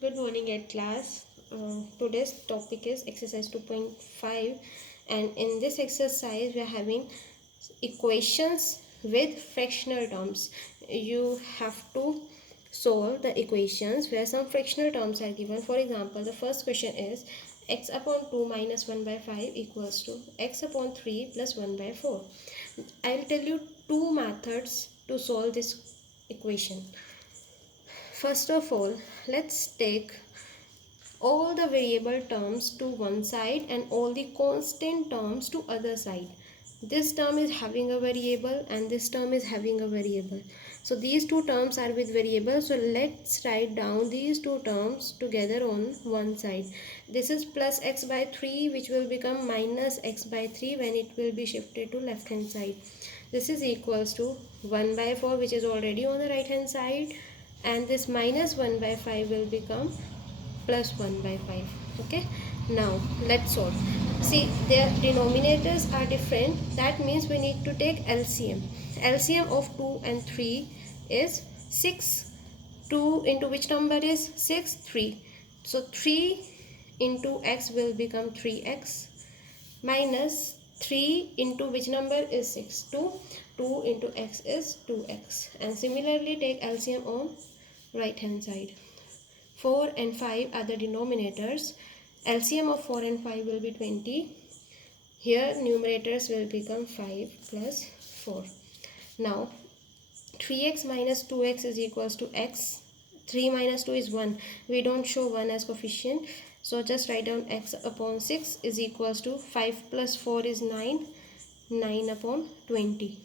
Good morning at class. Today's topic is exercise 2.5, and in this exercise we are having equations with fractional terms. You have to solve the equations where some fractional terms are given. For example, the first question is x upon 2 minus 1 by 5 equals to x upon 3 plus 1 by 4. I'll tell you two methods to solve this equation. First of all, let's take all the variable terms to one side and all the constant terms to other side. This term is having a variable and this term is having a variable. So these two terms are with variable. So let's write down these two terms together on one side. This is plus x by 3, which will become minus x by 3 when it will be shifted to left hand side. This is equals to 1 by 4, which is already on the right hand side, and this minus 1 by 5 will become plus 1 by 5. Okay, now let's solve. See, their denominators are different. That means we need to take LCM. LCM of 2 and 3 is 6. 2 into which number is 6? 3. So 3 into x will become 3x minus 3 into which number is 6? 2. 2 into x is 2x. And similarly take LCM on right hand side. 4 and 5 are the denominators. LCM of 4 and 5 will be 20. Here numerators will become 5 plus 4. Now 3x minus 2x is equals to x. 3 minus 2 is 1. We don't show 1 as coefficient. So just write down x upon 6 is equals to 5 plus 4 is 9. 9 upon 20.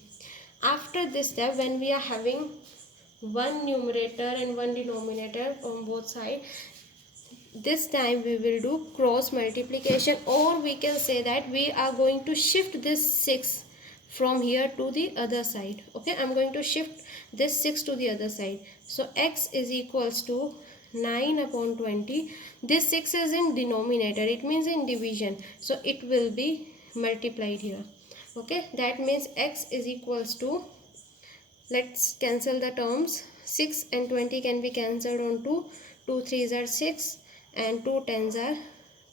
After this step, when we are having one numerator and one denominator on both sides, this time we will do cross multiplication, or we can say that we are going to shift this 6 from here to the other side. Okay, I'm going to shift this 6 to the other side. So x is equals to 9 upon 20. This 6 is in denominator, it means in division, so it will be multiplied here. Okay, that means x is equals to, let's cancel the terms. 6 and 20 can be cancelled on 2. 2 3s are 6 and 2 10s are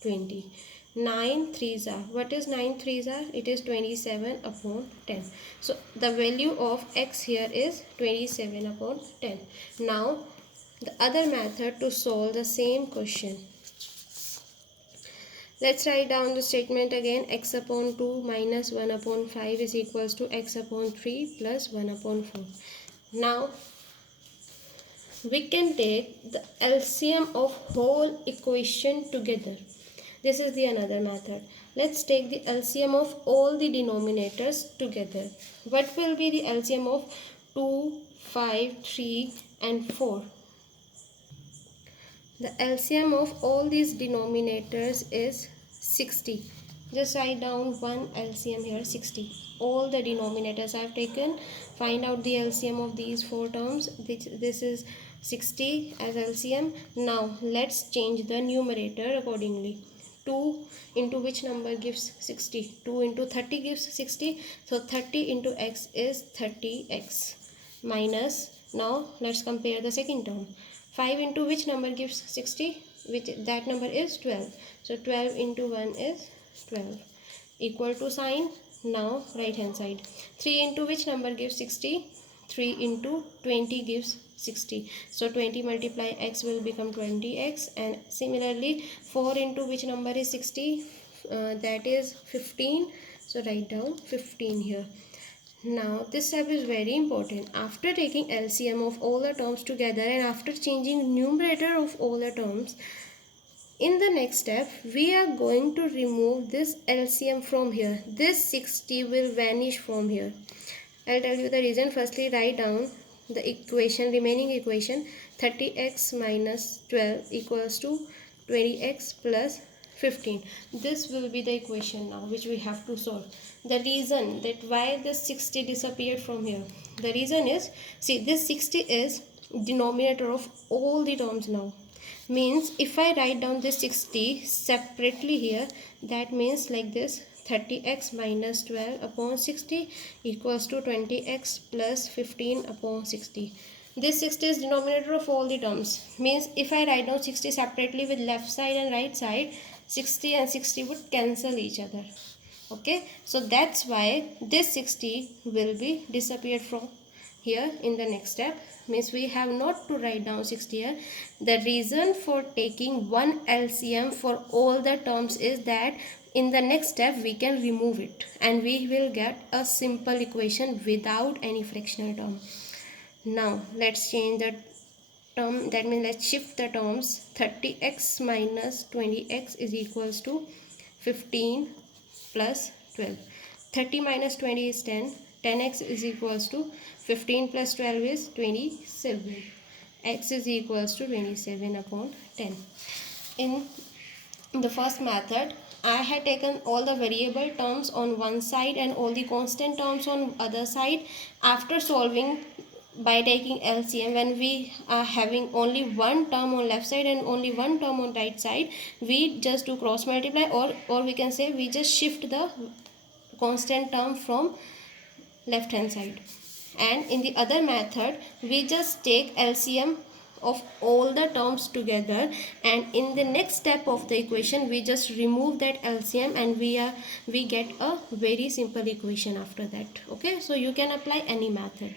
20. 9 3s are, what is 9 3s are? It is 27 upon 10. So the value of x here is 27 upon 10. Now the other method to solve the same question. Let's write down the statement again. X upon 2 minus 1 upon 5 is equals to x upon 3 plus 1 upon 4. Now we can take the LCM of whole equation together. This is the another method. Let's take the LCM of all the denominators together. What will be the LCM of 2, 5, 3 and 4? The LCM of all these denominators is 60. Just write down one LCM here, 60. All the denominators I have taken. Find out the LCM of these four terms. This is 60 as LCM. Now let's change the numerator accordingly. 2 into which number gives 60? 2 into 30 gives 60. So 30 into x is 30x minus, now let's compare the second term. 5 into which number gives 60? Which that number is 12. So 12 into 1 is 12. Equal to sign. Now right hand side. 3 into which number gives 60? 3 into 20 gives 60. So 20 multiply x will become 20x. And similarly 4 into which number is 60? That is 15. So write down 15 here. Now this step is very important. After taking LCM of all the terms together and after changing numerator of all the terms, in the next step we are going to remove this LCM from here. This 60 will vanish from here. I'll tell you the reason. Firstly, write down the equation, remaining equation. 30x minus 12 equals to 20x plus 15. This will be the equation now which we have to solve. The reason that why this 60 disappeared from here, the reason is, see, this 60 is denominator of all the terms now. Means if I write down this 60 separately here, that means like this: 30x minus 12 upon 60 equals to 20x plus 15 upon 60. this 60 is denominator of all the terms, means if I write down 60 separately with left side and right side, 60 and 60 would cancel each other. Okay, so that's why this 60 will be disappeared from here in the next step, means we have not to write down 60 here. The reason for taking one LCM for all the terms is that in the next step we can remove it and we will get a simple equation without any fractional term. Now let's change the term, that means let's shift the terms. 30x minus 20x is equals to 15 plus 12. 30 minus 20 is 10. 10x is equals to 15 plus 12 is 27. X is equals to 27 upon 10. In the first method, I had taken all the variable terms on one side and all the constant terms on other side. After solving by taking LCM, when we are having only one term on left side and only one term on right side, we just do cross multiply, or we can say we just shift the constant term from left hand side. And in the other method, we just take LCM of all the terms together, and in the next step of the equation we just remove that LCM and we get a very simple equation after that. Okay, so you can apply any method.